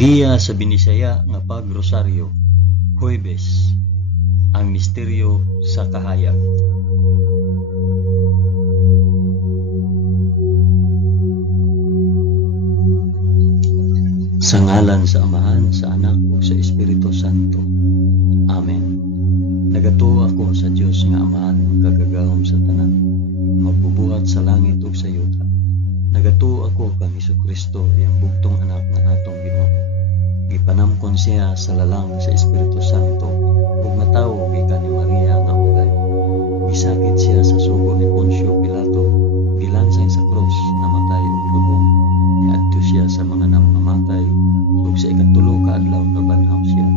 Giya sa Binisaya nga pag-rosaryo, Huwebes, ang misteryo sa kahayag. Sa ngalan sa Amahan, sa Anak, ug sa Espiritu Santo. Amen. Nagatuo ako sa Dios nga Amahan, magkagagahom sa tanan, magbubuhat sa langit ug sa yuta. Nagatuo ako kang Hesukristo, iyang bugtong anak nga atong Ginoo. Gipanamkon siya sa lalang sa Espiritu Santo, ug natawo gikan ni Maria nga ugay. Gisakit siya sa sugo ni Poncio Pilato, gilansay sa krus, namatay ug lubong. Niadto siya sa mga namamatay, ug sa ikatulo ka adlaw nabanhaw siya.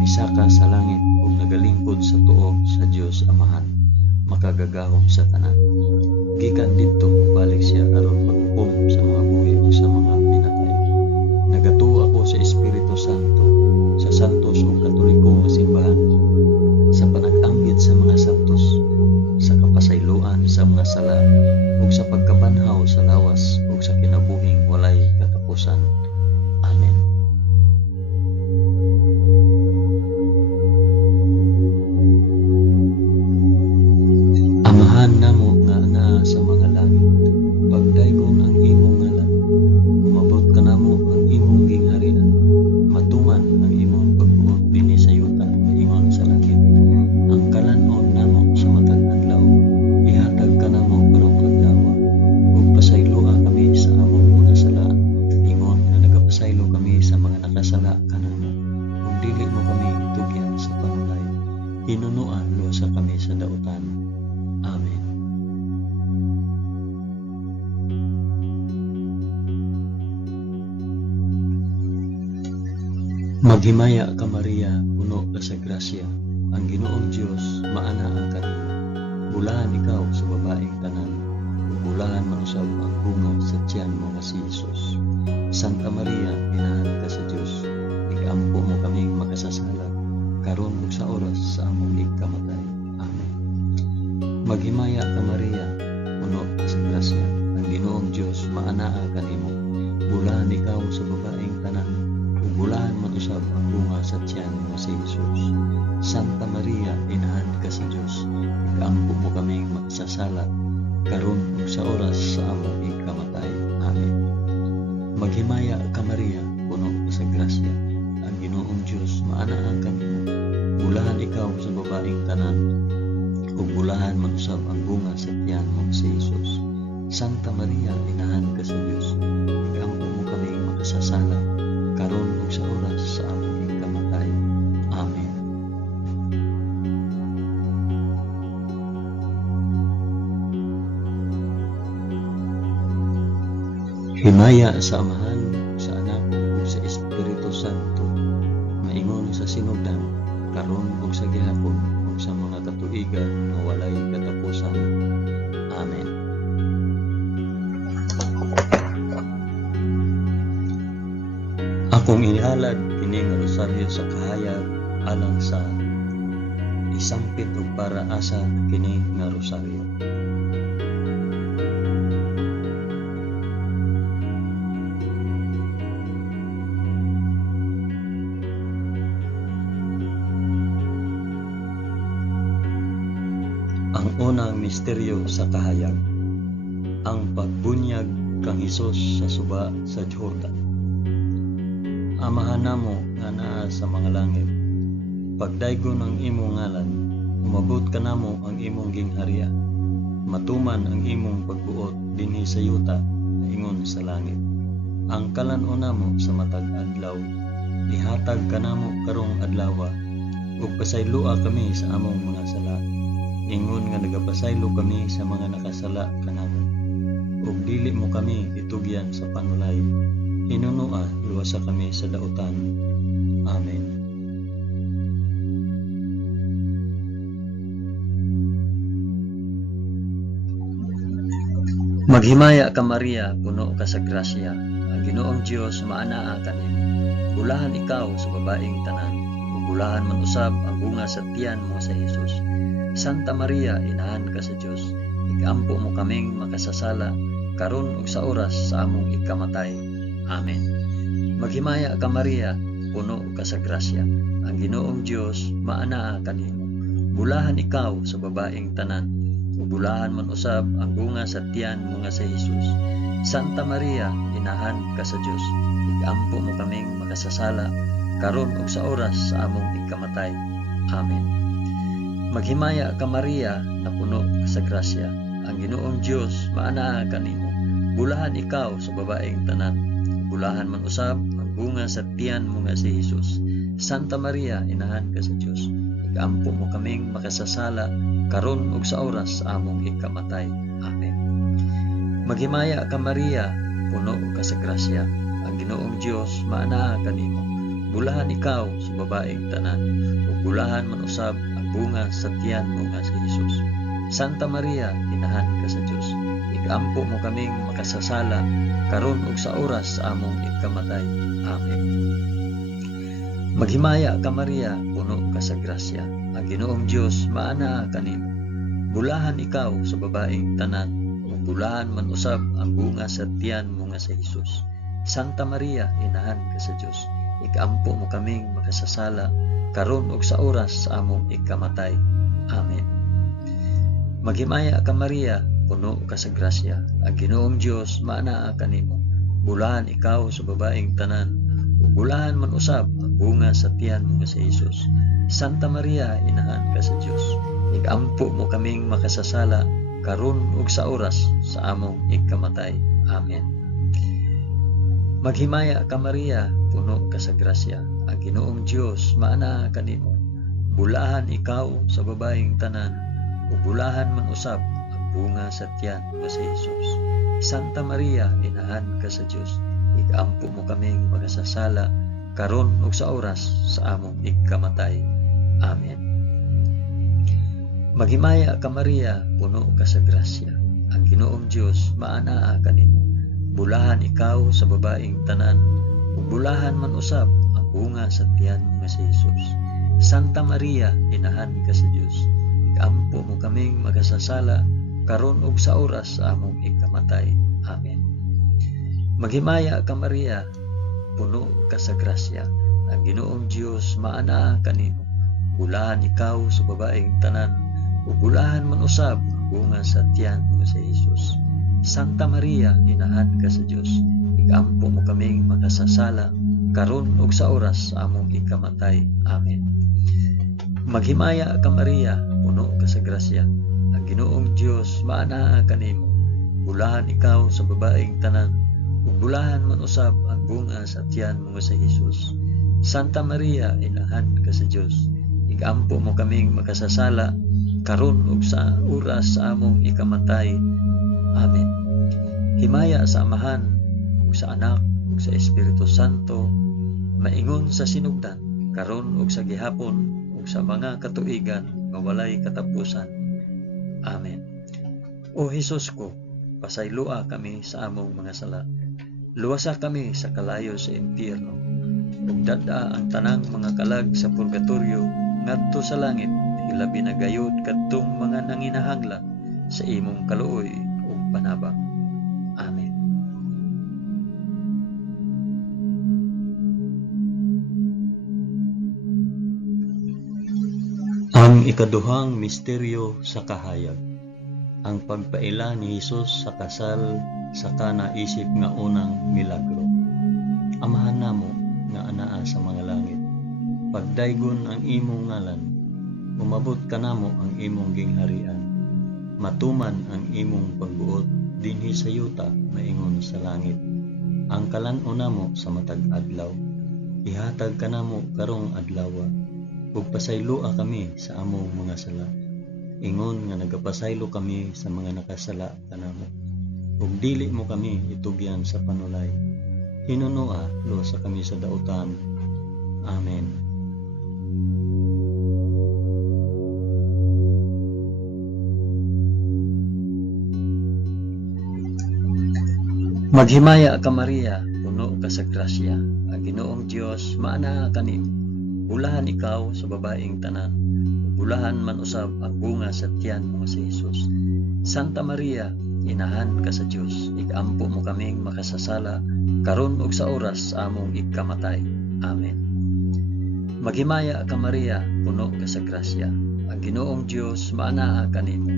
Misaka sa langit ug nagalingkod sa tuo sa Dios Amahan, makagagahom sa tanan. Gikan didto balik siya aron maghukom sa mga buhi ug sa mga pinatay. Nagatuo ako sa Espiritu Santo, sa santos ug katolikong nga simbahan, sa panag-anggit sa mga santos, sa kapasayloan sa mga sala, ug sa pagkabanhaw sa lawas ug sa kinabuhing walay katapusan. Amen. Amahan namo nga naa sa mga langit, pagdaygon ang imong ngalan, umabot ka namo ang imong gingharian, matuman ang imong pagbuot dinhi sa yuta, ingon sa langit. Ang kalanon namo sa matag adlaw, ihatag ka namo karong adlaw, ug pasayloa kami sa among mga sala, ingon nga nagapasaylo kami sa mga nakasala kanamo, ug dili mo kami tugyan sa panulay, hinunuan lusa kami sa dautan. Amen. Maghimaya ka Maria, puno ka sa grasya, ang Ginoong Dios maana ang kanimo. Bulahan ikaw sa babaeng tanan, ug bulahan man usab ang bunga sa tiyan mo nga si Jesus. Santa Maria, inahan ka sa Dios, ikampo mo kaming makasasala, karon ug sa oras sa among ikamatay. Amen. Maghimaya ka Maria, puno ka sa grasya, ang Ginoong Dios maana ang kanimo. Bulahan ikaw sa babaeng tanan, ug bulahan man usab ang bunga sa tiyan mo si Jesus. Santa Maria, inahan ka sa Dios, ikampo mo kaming makasasala, karon ug sa oras sa among ikamatay. Amen. Maghimaya ka Maria, puno ka sa grasya, ang Ginoong Dios maana ang kanimo. Bulahan ikaw sa babaeng tanan, ug bulahan man usab ang bunga sa tiyan mo si Jesus. Santa Maria, inahan ka sa Dios, ikampo mo kaming makasasala, karon ug sa oras sa among ikamatay. Amen. Himaya sa Amahan, sa Anak, ug sa Espiritu Santo, maingon sa sinugdan, karon ug sa gihapon, ug sa mga katuigan nga walay katapusan. Amen. Akong inihalad kini nga rosaryo sa kahayag alang sa isampit ug para asa kini nga rosaryo. Ang unang misteryo sa kahayag, ang pagbunyag kang Hesus sa suba sa Jordan. Amahan namo nga naa sa mga langit, pagdaygon ang imong ngalan, umabot ka namo ang imong gingharian, matuman ang imong pagbuot dinhi sa yuta, ingon sa langit. Ang kalanon namo sa matag adlaw, ihatag ka namo karong adlaw, ug pasayloa kami sa among mga sala, ingon nga nagapasaylo kami sa mga nakasala kanamo, ug dili mo kami itugyan sa panulay, hinunua luwasa kami sa dautan. Amen. Maghimaya ka Maria, puno ka sa grasya, ang Ginoong Dios maana ang kanimo. Bulahan ikaw sa babaeng tanan, ug bulahan man usab ang bunga sa tiyan mo sa Jesus. Santa Maria, inahan ka sa Dios, ikampo mo kaming makasasala, karon ug sa oras sa among ikamatay. Amen. Maghimaya ka Maria, puno ka sa grasya. Ang Ginoong Dios maanaa kanimo. Bulahan ikaw sa babaeng tanan, ug bulahan man usab ang bunga sa tiyan mo nga si Hesus. Santa Maria, inahan ka sa Dios, igampo mo kaming makasasala karon ug sa oras sa among ikamatay. Amen. Maghimaya ka Maria, na puno ka sa grasya. Ang Ginoong Dios maanaa kanimo. Bulahan ikaw sa babaeng tanan, bulahan man usab ang bunga sa tiyan mo nga si Hesus. Santa Maria, inahan ka sa Dios, igampo mo kaming makasasala karon ug sa oras sa among ikamatay. Amen. Maghimaya ka Maria, puno ka sa grasya. Ang Ginoong Dios maanaa kanimo. Bulahan ikaw sa babaeng tanan, ug bulahan man usab ang bunga sa tiyan mo nga si Hesus. Santa Maria, inahan ka sa Dios, igampo mo kaming makasasala karon ug sa oras sa among ikamatay. Amen. Maghimaya ka Maria, puno ka sa grasya. Ang Ginoong Dios maanaa kanimo. Bulahan ikaw sa babaeng tanan, ug bulahan man usab ang bunga sa tiyan mo nga si Hesus. Santa Maria, inahan ka sa Dios, igampo mo kaming makasasala karon ug sa oras sa among ikamatay. Amen. Maghimaya ka Maria, puno ka sa grasya. Ang Ginoong Dios maanaa kanimo. Bulahan ikaw sa babaeng tanan, ug bulahan man usab ang bunga sa tiyan mo nga si Hesus. Santa Maria, inahan ka sa Dios, igampo mo kaming makasasala karon ug sa oras sa among ikamatay. Amen. Maghimaya ka Maria, puno ka sa grasya. Ang Ginoong Dios maanaa kanimo. Bulahan ikaw sa babaeng tanan, ug bulahan man usab ang bunga sa tiyan nga si Hesus. Santa Maria, inahan ka sa Dios, igampo mo kaming makasasala karon ug sa oras sa among ikamatay. Amen. Maghimaya ka Maria, puno ka sa grasya. Ang Ginoong Dios maanaa kanimo. Bulahan ikaw sa babaeng tanan, ug bulahan man usab ang bunga sa tiyan nga si Hesus. Santa Maria, inahan ka sa Dios, igampo mo kaming makasasala karon ug sa oras sa among ikamatay. Amen. Maghimaya ka Maria, puno ka sa grasya. Ang Ginoong Dios maanaa kanimo. Bulahan ikaw sa babaeng tanan, ug bulahan man usab ang bunga sa tiyan nga si Hesus. Santa Maria, inahan ka sa Dios, igampo mo kaming makasasala karon ug sa oras sa among ikamatay. Amen. Maghimaya ka Maria, puno ka sa grasya. Ang Ginoong Dios maanaa kanimo. Bulahan ikaw sa babaeng tanan, ug bulahan man usab ang bunga sa tiyan mo nga si Hesus. Santa Maria, inahan ka sa Dios, igampo mo kaming makasasala karon ug sa oras sa among ikamatay. Amen. Himaya sa Amahan, ug sa Anak, ug sa Espiritu Santo, maingon sa sinugdan, karon ug sa gihapon, ug sa mga katuigan nga walay katapusan. Amen. O Hesus ko, pasaylua kami sa among mga sala. Luwasa kami sa kalayo sa impyerno, ug dada ang tanang mga kalag sa purgatorio ngadto sa langit, hilabi na gayud kadtong mga nanginahanglan sa imong kaluoy ug panabang. Amen. Ang ikaduhang misteryo sa kahayag, ang pagpaila ni Hesus sa kasal sa kanaisip nga unang milagro. Amahan namo nga anaa sa mga langit, pagdaygon ang imong ngalan, umabot kanamo ang imong gingharian, matuman ang imong pagbuot dinhi sa yuta maingon sa langit. Ang kalan-o namo sa matag adlaw, ihatag kanamo karong adlawa, ug pasaylua kami sa among mga sala. Ingon nga nagapasaylo kami sa mga nakasala kanamo, ug dili mo kami itugyan sa panulay. Hinunoa lusa kami sa dautan. Amen. Maghimaya ka Maria, puno ka sa grasya. Ang Ginoong Dios maanaa kanimo. Bulahan ikaw sa babaeng tanan, bulahan man usab ang bunga sa tiyan mo si Hesus. Santa Maria, inahan ka sa Dios. Ikampo mo kaming makasasala karon ug sa oras sa among ikamatay. Amen. Maghimaya ka Maria, puno ka sa grasya. Ang Ginoong Dios maanaa kanimo.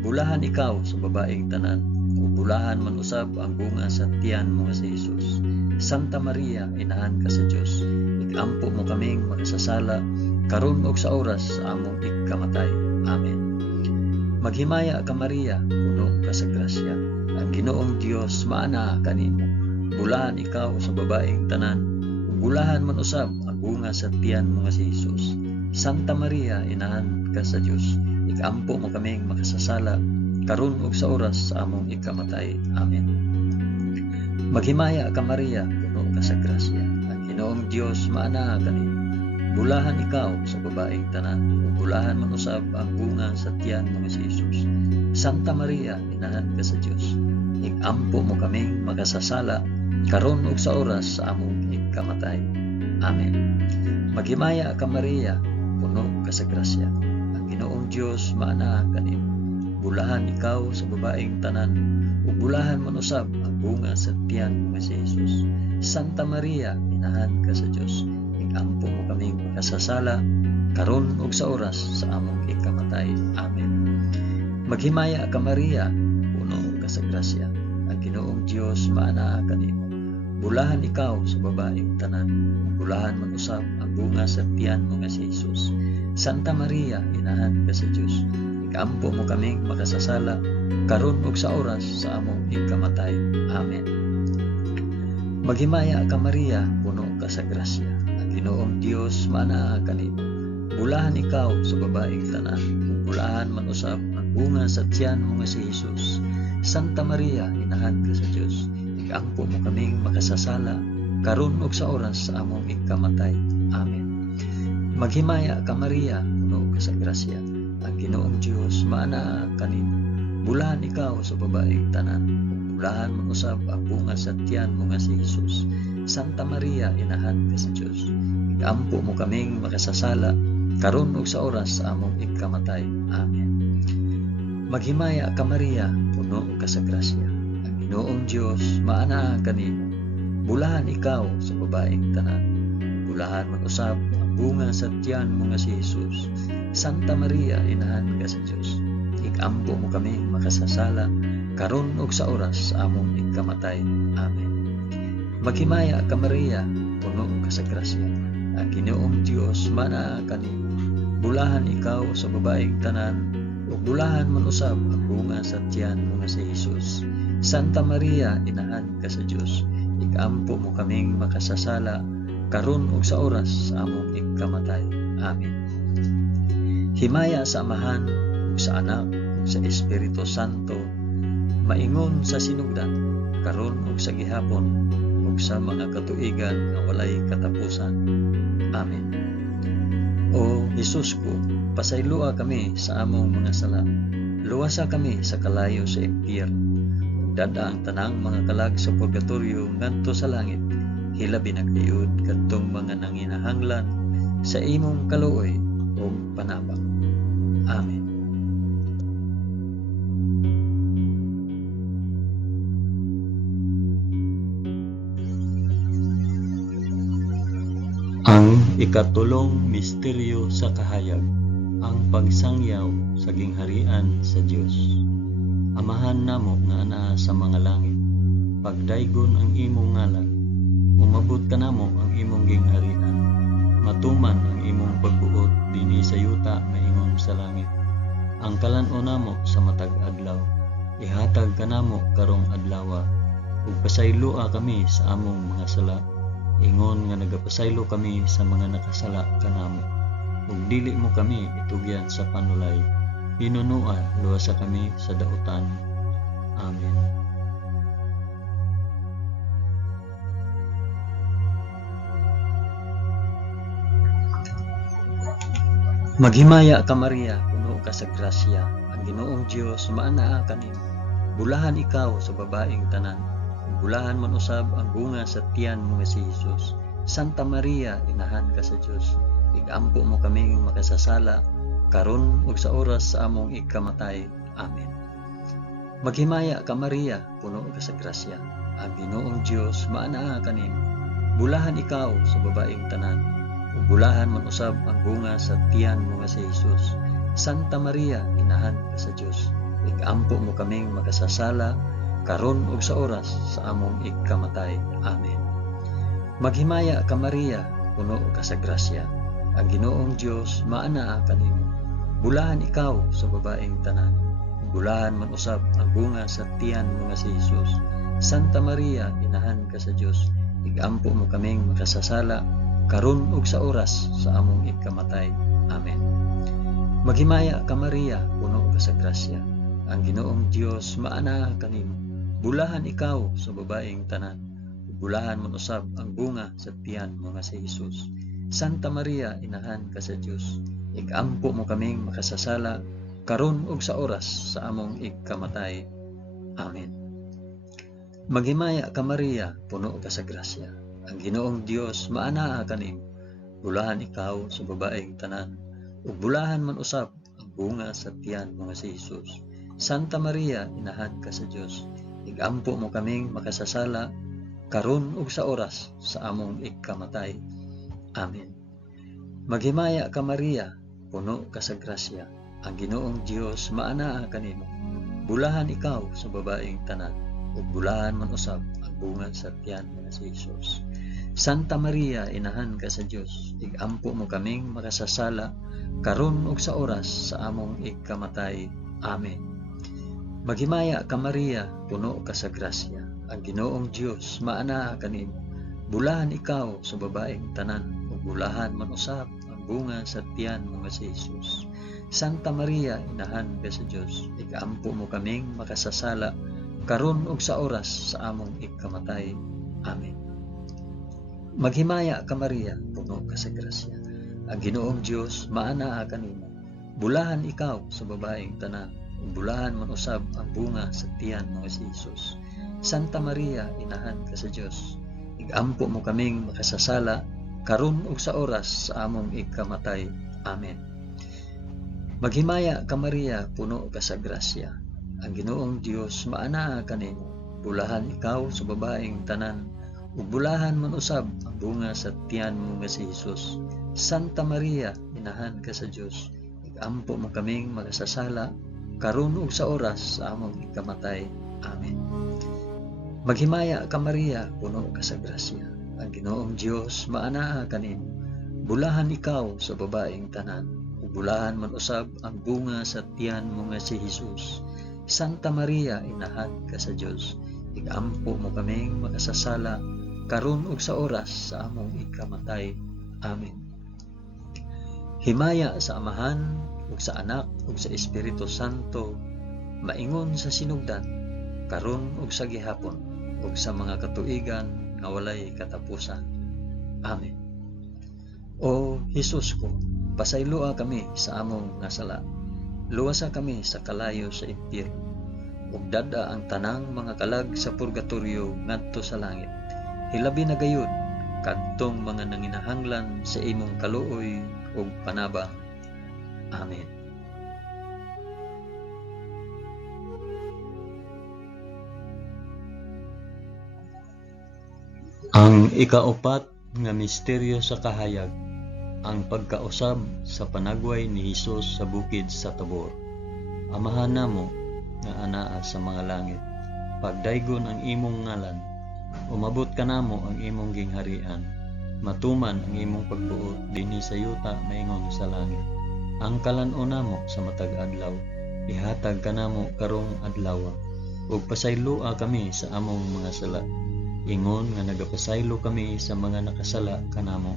Bulahan ikaw sa babaeng tanan, ug bulahan man usab ang bunga sa tiyan mo nga si Jesus. Santa Maria, inahan ka sa Dios. Ikampo mo kaming makasasala karon ug sa oras sa among ikamatay. Amen. Maghimaya ka Maria, puno ka sa grasya. Ang Ginoong Dios maanaa kanimo. Bulahan ikaw sa babaeng tanan, ug bulahan man usab ang bunga sa tiyan mo nga si Jesus. Santa Maria, inahan ka sa Dios. Ikampo mo kaming makasasala karon ug sa oras sa among ikamatay. Amen. Maghimaya ka Maria, puno ka sa grasya. Ang Ginoong Dios maanaa kanimo. Bulahan ikaw sa babaeng tanan, ug bulahan man usab ang bunga sa tiyan mo nga si Jesus. Santa Maria, inahan ka sa Dios. Ikampo mo kaming makasasala karon ug sa oras sa among ikamatay. Amen. Maghimaya ka Maria, puno ka sa grasya. Ang Ginoong Dios maanaa kanimo. Bulahan ikaw sa babaeng tanan, ug bulahan man usab ang bunga sa tiyan mo nga si Jesus. Santa Maria, inahan ka sa Dios. Ikampo mo kaming makasasala karon ug sa oras sa among ikamatay. Amen. Maghimaya ka Maria, puno ka sa grasya. Ang Ginoong Dios maanaa kanimo. Bulahan ikaw sa babaeng tanan, bulahan man usab ang bunga sa tiyan mo nga si Jesus. Santa Maria, inahan ka sa Dios. Ikampo mo kaming makasasala karon ug sa oras sa among ikamatay. Amen. Maghimaya ka Maria, puno ka sa grasya. Ang Ginoong Dios maanaa kanimo. Bulahan ikaw sa babaeng tanan, bulahan man usab ang bunga sa tiyan mo nga si Jesus. Santa Maria, inahan ka sa Dios. Ikampo mo kaming makasasala karon ug sa oras sa among ikamatay. Amen. Maghimaya ka Maria, puno ka sa grasya. Ang Ginoong Dios maanaa kanimo. Bulahan ikaw sa babaeng tanan, bulahan man usab ang bunga sa tiyan mo nga si Jesus. Santa Maria, inahan ka sa Dios. Ikampo mo kaming makasasala karon ug sa oras sa among ikamatay. Amen. Maghimaya ka Maria, puno ka sa grasya. Ang Ginoong Dios maanaa kanimo. Bulahan ikaw sa babaeng tanan, bulahan man usab ang bunga sa tiyan mo nga si Jesus. Santa Maria, inahan ka sa Dios. Ikampo mo kaming makasasala karon ug sa oras sa among ikamatay. Amen. Maghimaya ka Maria, puno ka sa grasya. Ang Ginoong Dios maanaa kanimo. Bulahan ikaw sa babaeng tanan, ug bulahan man usab ang bunga sa tiyan mo nga si Jesus. Santa Maria, inahan ka sa Dios. Ikampo mo kaming makasasala karon ug sa oras sa among ikamatay. Amen. Himaya sa Amahan ug sa Anak ug sa Espiritu Santo, maingon sa sinugdan karon ug sa gihapon ug sa mga katuigan nga walay katapusan. Amen. O Jesus ko, pasaylua kami sa among mga sala. Luwasa kami sa kalayo sa impyerno. Dada ang tanang mga kalag sa purgatorio ngadto sa langit. Hilabi na kayod kadtong mga nanginahanglan sa imong kaluoy o panabang. Amen. Ang ikatulong misteryo sa kahayag, ang pagsangyaw sa gingharian sa Dios. Amahan namo nga anaa sa mga langit, pagdaygon ang imong ngalan, umabot ka namo ang imong gingharian, matuman ang imong pagbuot dinhi sa yuta maingon sa langit. Ang kalan-o namo sa matag adlaw, ihatag ka namo karong adlawa, ug pasayloa kami sa among mga sala, ingon nga nagapasaylo kami sa mga nakasala kanamo, ug dili mo kami itugyan sa panulay, hinunua luwasa kami sa dautan. Amen. Maghimaya ka Maria, puno ka sa grasya. Ang Ginoong Dios maanaa kanimo. Bulahan ikaw sa babaeng tanan, bulahan man usab ang bunga sa tiyan mo nga si Jesus. Santa Maria, inahan ka sa Dios. Igampo mo kaming makasasala karon ug sa oras sa among ikamatay. Amen. Maghimaya ka Maria, puno ka sa grasya. Ang Ginoong Dios maanaa kanimo. Bulahan ikaw sa babaeng tanan, ug bulahan man usab ang bunga sa tiyan mo nga si Jesus. Santa Maria, inahan ka sa Dios. Igampo mo kaming makasasala karon ug sa oras sa among ikamatay. Amen. Maghimaya ka Maria, puno ka sa grasya. Ang Ginoong Dios maanaa kanimo. Bulahan ikaw sa babaeng tanan, bulahan man usab ang bunga sa tiyan mo nga si Jesus. Santa Maria, inahan ka sa Dios. Igampo mo kaming makasasala karon ug sa oras sa among ikamatay. Amen. Maghimaya ka Maria, puno ka sa grasya. Ang Ginoong Dios maanaa kanimo. Bulahan ikaw sa babaeng tanan, bulahan man usab ang bunga sa tiyan mo nga si Jesus. Santa Maria, inahan ka sa Dios. Igampo mo kaming makasasala karon ug sa oras sa among ikamatay. Amen. Maghimaya ka Maria, puno ka sa grasya. Ang Ginoong Dios maanaa kanimo. Bulahan ikaw sa babaeng tanan, ug bulahan man usab ang bunga sa tiyan mo nga si Jesus. Santa Maria, inahan ka sa Dios. Igampo mo kaming makasasala karon ug sa oras sa among ikamatay. Amen. Maghimaya ka Maria, puno ka sa grasya. Ang Ginoong Dios maanaa kanimo. Bulahan ikaw sa babaeng tanan, ug bulahan man usab ang bunga sa tiyan nga si Jesus. Santa Maria, inahan ka sa Dios. Igampo mo kaming makasasala karon ug sa oras sa among ikamatay. Amen. Maghimaya ka Maria, puno ka sa grasya. Ang Ginoong Dios maanaa kanimo. Bulahan ikaw sa babaeng tanan, ug bulahan man usab ang bunga sa tiyan mo nga si Jesus. Santa Maria, inahan ka sa Dios. Igampo mo kaming makasasala karon ug sa oras sa among ikamatay. Amen. Maghimaya ka Maria, puno ka sa grasya. Ang Ginoong Dios maanaa kanimo. Bulahan ikaw sa babaeng tanan, ug bulahan man usab ang bunga sa tiyan mo nga si Jesus. Santa Maria, inahan ka sa Dios. Igampo mo kaming makasasala karon ug sa oras sa among ikamatay. Amen. Maghimaya ka Maria, puno ka sa grasya. Ang Ginoong Dios maanaa kanimo. Bulahan ikaw sa babaeng tanan, ug bulahan man usab ang bunga sa tiyan mo nga si Jesus. Santa Maria, inahan ka sa Dios. Igampo mo kaming makasasala karon ug sa oras sa among ikamatay. Amen. Maghimaya ka Maria, puno ka sa grasya. Ang Ginoong Dios maanaa kanimo. Bulahan ikaw sa babaeng tanan, ug bulahan man usab ang bunga sa tiyan mo nga si Jesus. Santa Maria, inahan ka sa Dios. Igampo mo kaming makasasala karon ug sa oras sa among ikamatay. Amen. Himaya sa Amahan ug sa Anak ug sa Espiritu Santo, maingon sa sinugdan, karon ug sa gihapon, ug sa mga katuigan nga walay katapusan. Amen. O Jesus ko, pasayloa kami sa among nga sala. Luwasa kami sa kalayo sa impyerno, ug dada ang tanang mga kalag sa purgatorio ngadto sa langit. Hilabi na gayud kadtong mga nanginahanglan sa imong kaluoy ug panabang. Amen. Ang ikaupat nga misteryo sa kahayag, ang pagkausab sa panagway ni Hesus sa bukid sa Tabor. Amahan namo nga anaa sa mga langit, pagdaygon ang imong ngalan, umabot ka namo ang imong gingharian, matuman ang imong pagbuot dinhi sa yuta maingon sa langit. Ang kalan-o namo sa matag adlaw, ihatag ka namo karong adlaw, ug pasayloa kami sa among mga sala. Ingon nga nagapasaylo kami sa mga nakasala kanamo,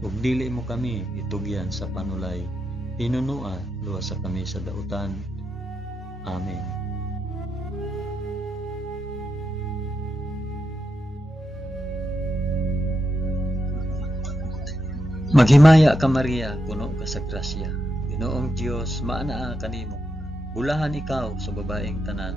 ug dili mo kami itugyan sa panulay. Tinunua luwasa kami sa dautan. Amen. Maghimaya ka Maria, puno ka sa grasya. Ginoong Dios maanaa kanimo. Bulahan ikaw sa babaeng tanan,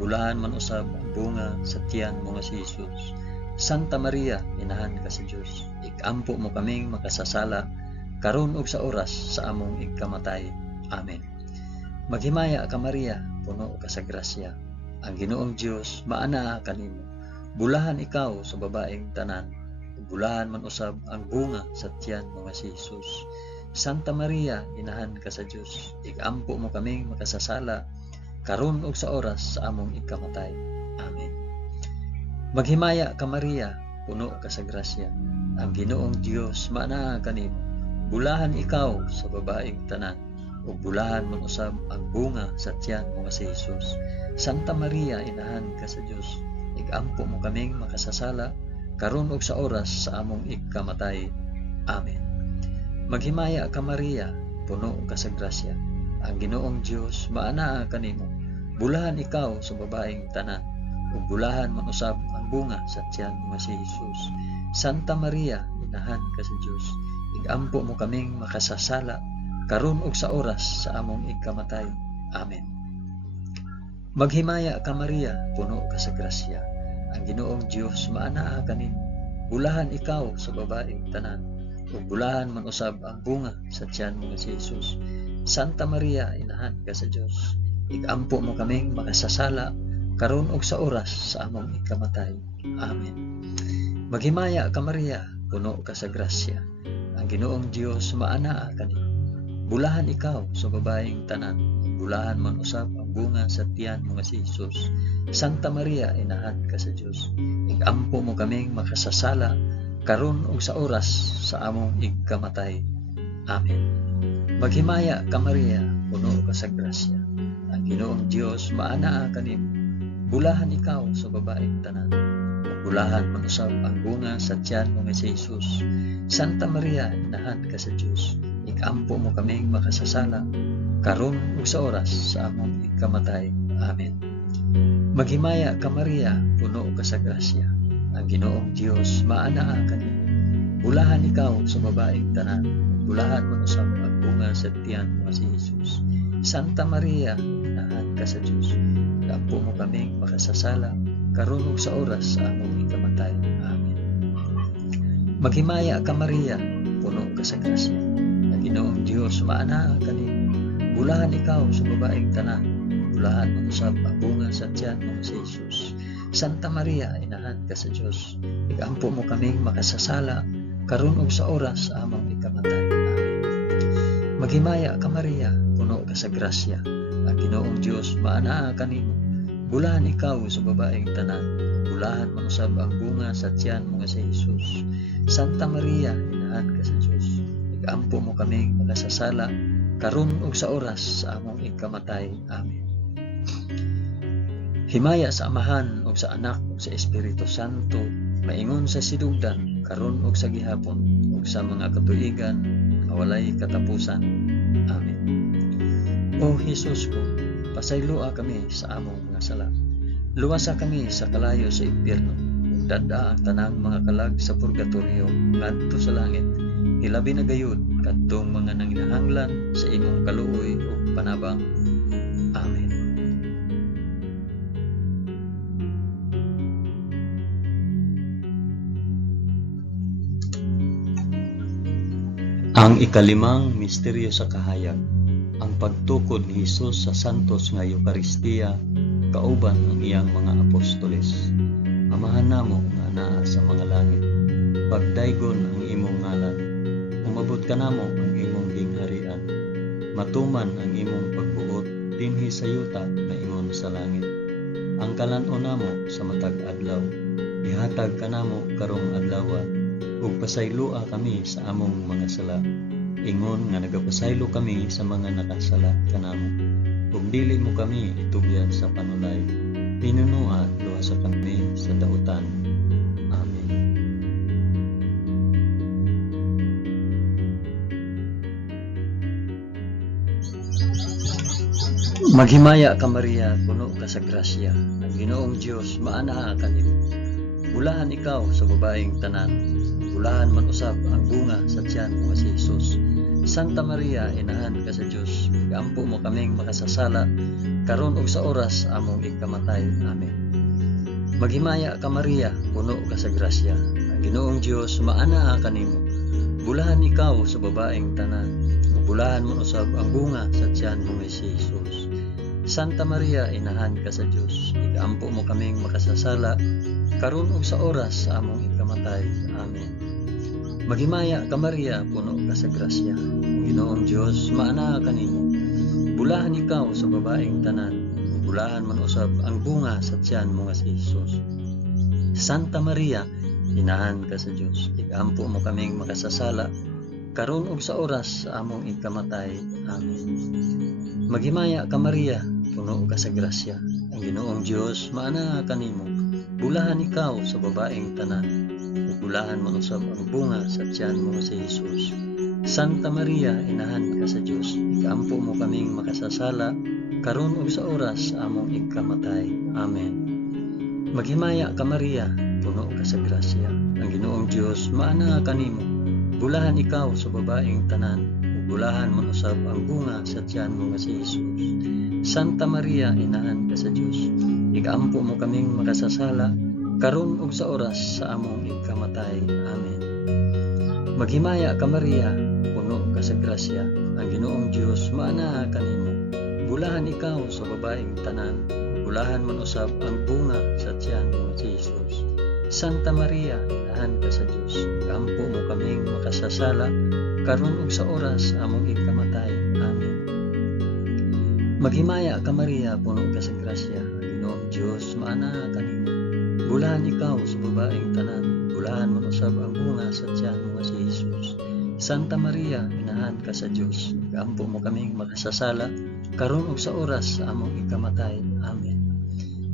bulahan man usab ang bunga sa tiyan mo nga si Jesus. Santa Maria, inahan ka sa Dios. Igampo mo kaming makasasala karon ug sa oras sa among ikamatay. Amen. Maghimaya ka Maria, puno ka sa grasya. ang Ginoong Dios maanaa kanimo. Bulahan ikaw sa babaeng tanan, ug bulahan man usab ang bunga sa tiyan mo nga si Jesus. Santa Maria, inahan ka sa Dios, igampo mo kaming makasasala karon ug sa oras sa among ikamatay. Amen. Maghimaya ka Maria, puno ka sa grasya, ang Ginoong Dios maanaa kanimo. Bulahan ikaw sa babaeng tanan, ug bulahan man usab ang bunga sa tiyan mo nga si Jesus. Santa Maria, inahan ka sa Dios, igampo mo kaming makasasala karon ug sa oras sa among ikamatay. Amen. Maghimaya ka Maria, puno ka sa grasya, ang Ginoong Dios maanaa kanimo. Bulahan ikaw sa babaeng tanan, ug bulahan man usab ang bunga sa tiyan mo nga si Jesus. Santa Maria, inahan ka sa Dios, igampo mo kaming makasasala karon ug sa oras sa among ikamatay. Amen. Maghimaya ka Maria, puno ka sa grasya, ang Ginoong Dios maanaa kanimo. Bulahan ikaw sa babaeng tanan, ug bulahan man usab ang bunga sa tiyan mo nga si Jesus. Santa Maria, inahan ka sa Dios, igampo mo kaming makasasala karon ug sa oras sa among ikamatay. Amen. Maghimaya ka Maria, puno ka sa grasya, ang Ginoong Dios maanaa kanimo. Bulahan ikaw sa babaeng tanan, bulahan man usab ang bunga sa tiyan mo nga si Jesus. Santa Maria, inahan ka sa Dios, igampo mo kaming makasasala karon ug sa oras sa among ikamatay. Amen. Maghimaya ka Maria, puno ka sa grasya, ang Ginoong Dios maanaa kanimo. Bulahan ikaw sa babaeng tanan, bulahan man usab ang bunga sa tiyan mo nga si Jesus. Santa Maria, inahan ka sa Dios, igampo mo kaming makasasala karon ug sa oras sa among ikamatay. Amen. Maghimaya ka Maria, puno ka sa grasya, ang Ginoong Dios maanaa kanimo. Bulahan ikaw sa babaeng tanan, bulahan man usab ang bunga sa tiyan mo nga si Jesus. Santa Maria, inahan ka sa Dios, igampo mo kaming makasasala karon ug sa oras sa among ikamatay. Amen. Maghimaya ka Maria, puno ka sa grasya, ang Ginoong Dios maanaa kanimo. Bulahan ikaw sa babaeng tanan, bulahan man usab ang bunga sa tiyan mo nga si Jesus. Santa Maria, inahan ka sa Dios, igampo mo kaming makasasala karon ug sa oras sa among ikamatay. Amen. Maghimaya ka Maria, puno ka sa grasya, ang Ginoong Dios maanaa kanimo. Bulahan ikaw sa babaeng tanan, bulahan man usab ang bunga sa tiyan mo nga si Jesus. Santa Maria, inahan ka sa Dios, igampo mo kaming makasasala karon ug sa oras sa among ikamatay. Amen. Himaya sa Amahan ug sa Anak ug sa Espiritu Santo, maingon sa sidugdan karon ug sa gihapon ug sa mga katuigan nga walay katapusan. Amen. O Jesus ko, pasayloa kami sa among mga sala. Luwasa kami sa kalayo sa impyerno, ug dada ang tanang mga kalag sa purgatorio ngadto sa langit. Hilabi na gayud kadtong mga nanginahanglan sa imong kaluoy ug panabang. Amen. Ang ikalimang misteryo sa kahayag, ang pagtukod ni Hesus sa santos nga Eucharistia kauban ang iyang mga apostoles. Amahan namo nga naa sa mga langit, pagdaygon ang imong ngalan, umabot ka namo ang imong gingharian, matuman ang imong pagbuot dinhi sa yuta na ingon sa langit. Ang kalan-on namo sa matag adlaw, ihatag ka namo karong adlaw, ug pasayloa kami sa among mga sala, ingon nga nagapasaylo kami sa mga nakasala kanamo. Ug dili mo kami itugyan sa panulay, pinunua luwasa kami sa dautan. Amen. Maghimaya ka Maria, puno ka sa grasya, ang Ginoong Dios maanaa kanimo. Bulahan ikaw sa babaeng tanan, bulahan man usab ang bunga sa tiyan mo nga si Jesus. Santa Maria, inahan ka sa Dios, igampo mo kaming makasasala karon ug sa oras among ikamatay. Amen. Maghimaya ka Maria, puno ka sa grasya, ang Ginoong Dios maanaa kanimo. Bulahan ikaw sa babaeng tanan, bulahan mo usab ang bunga sa tiyan mo nga si Jesus. Santa Maria, inahan ka sa Dios, igampo mo kaming makasasala, karon ug sa oras sa among ikamatay. Amen. Maghimaya ka Maria, puno ka sa grasya. Ang Ginoong Dios maana kanimo. Bulahan ikaw sa babaeng tanan, ug bulahan man usab ang bunga sa tiyan mo nga si Hesus. Santa Maria, inahan ka sa Dios, igampo mo kaming makasasala, karon ug sa oras sa among ikamatay. Amen. Maghimaya ka Maria, puno ka sa grasya. Ang Ginoong Dios maana kanimo. Bulahan ikaw sa babaeng tanan, ug bulahan man usab ang bunga sa tiyan mo si Hesus. Santa Maria, inahan ka sa Dios, igampo mo kaming makasasala, karon ug sa oras sa among ikamatay. Amen. Maghimaya ka Maria, puno ka sa grasya. Ang Ginoong Dios maana kanimo. Bulahan ikaw sa babaeng tanan, ug bulahan man usab ang bunga sa tiyan mo nga si Hesus. Santa Maria, inahan ka sa Dios, igampo mo kaming makasasala, karon ug sa oras sa among ikamatay. Amen. Maghimaya ka Maria, puno ka sa grasya. Ang Ginoong Dios maana kanimo. Bulahan ikaw sa babaeng tanan, bulahan man usab ang bunga sa tiyan mo si Hesus. Santa Maria, inahan ka sa Dios, igampo mo kaming makasasala, karon ug sa oras sa among ikamatay. Amen. Maghimaya ka Maria, puno ka sa grasya. Ang Ginoong Dios maana kanimo. Bulahan ikaw sa babaeng tanan, bulahan man usab ang bunga sa tiyan mo si Hesus. Santa Maria, inahan ka sa Dios, igampo mo kaming makasasala, karon ug sa oras sa among ikamatay. Amen.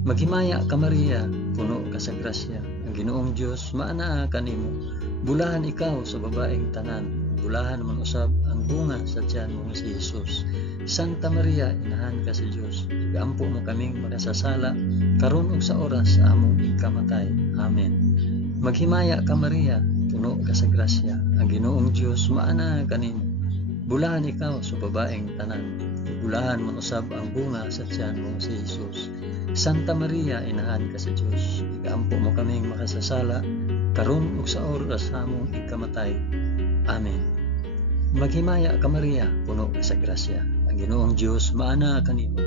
Maghimaya ka Maria, puno ka sa grasya. Ang Ginoong Dios maana kanimo. Bulahan ikaw sa babaeng tanan, bulahan man usab ang bunga sa tiyan mo si Hesus. Santa Maria, inahan ka sa Dios, igampo mo kaming makasasala, karon ug sa oras sa among ikamatay. Amen. Maghimaya ka Maria, puno ka sa grasya. Ang Ginoong Dios maana kanimo. Bulahan ikaw sa babaeng tanan, bulahan man usab ang bunga sa tiyan mo si Hesus. Santa Maria, inahan ka sa Dios, igampo mo kaming makasasala, karon ug sa oras sa among ikamatay. Amen. Maghimaya ka Maria, puno ka sa grasya. Ang Ginoong Dios maana kanimo.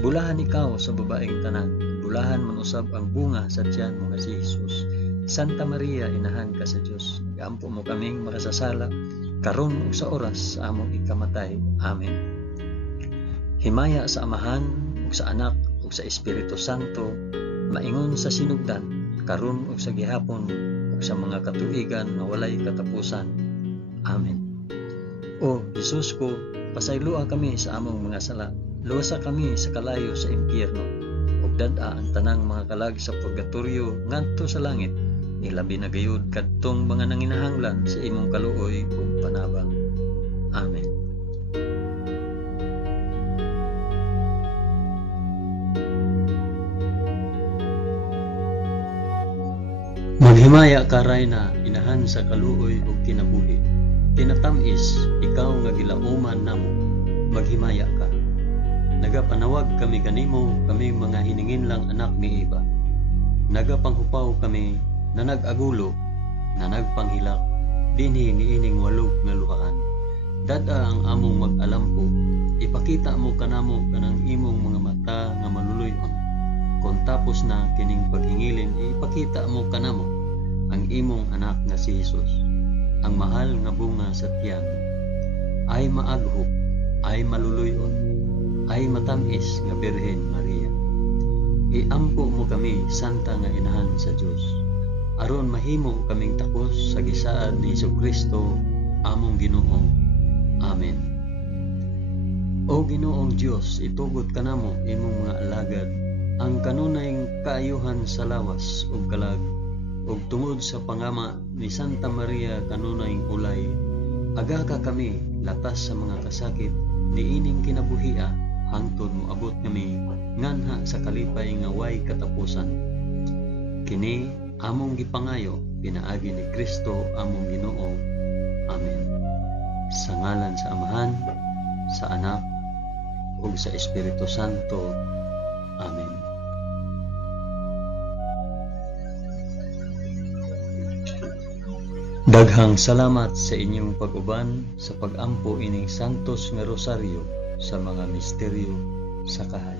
Bulahan ikaw sa babaeng tanan, bulahan man usab ang bunga sa tiyan mo nga si Hesus. Santa Maria, inahan ka sa Dios, igampo mo kaming makasasala, karon ug sa oras sa among ikamatay. Amen. Himaya sa Amahan ug sa Anak ug sa Espiritu Santo, maingon sa sinugdan, karon ug sa gihapon ug sa mga katuigan nga walay katapusan. Amen. O Hesus ko, pasayloa kami sa among mga sala, luwasa kami sa kalayo sa impyerno, ug dad-a ang tanang mga kalag sa purgatorio ngadto sa langit, ilabi na gayud kadtong mga nanginahanglan sa imong kaluoy ug panabang. Amen. Maghimaya ka Rayna, inahan sa kaluoy ug kinabuhi. Tinatamis, ikaw nga gilauman namo. Maghimaya ka. Nagapanawag kami kanimo, kami mga hiningin lang anak ni Eva. Nagapanghupaw kami, na nag-agulo, na nagpanghilak, dinhi niining walog nga luhaan. Dada ang among mag-alampo, ipakita mo kanamo kanang imong mga mata nga maluluyon. Kung tapos na kining paghingilin, ipakita mo kanamo ang imong anak nga si Hesus, ang mahal nga bunga sa tiyan. Ay maaghop, ay maluluyon, ay matamis nga Birhen Maria. Iampo mo kami, santa nga inahan sa Dios, aron mahimo kaming takos sa gisaad ni Jesucristo, among Ginoo. Amen. O Ginoong Dios, itugod kanamo imong mga alagad ang kanunayng kaayuhan sa lawas ug kalag, ug tungod sa pangama ni Santa Maria kanunayng ulay, aga ka kami latas sa mga kasakit niining kinabuhia, hangtod moabot kami nganha sa kalipay nga way katapusan. Kini among gipangayo pinaagi ni Kristo among Ginoo. Amen. Sa ngalan sa Amahan, sa Anak, ug sa Espiritu Santo. Amen. Daghang salamat sa inyong pag-uban sa pag-ampo ining santos nga rosaryo sa mga misteryo sa kahayo.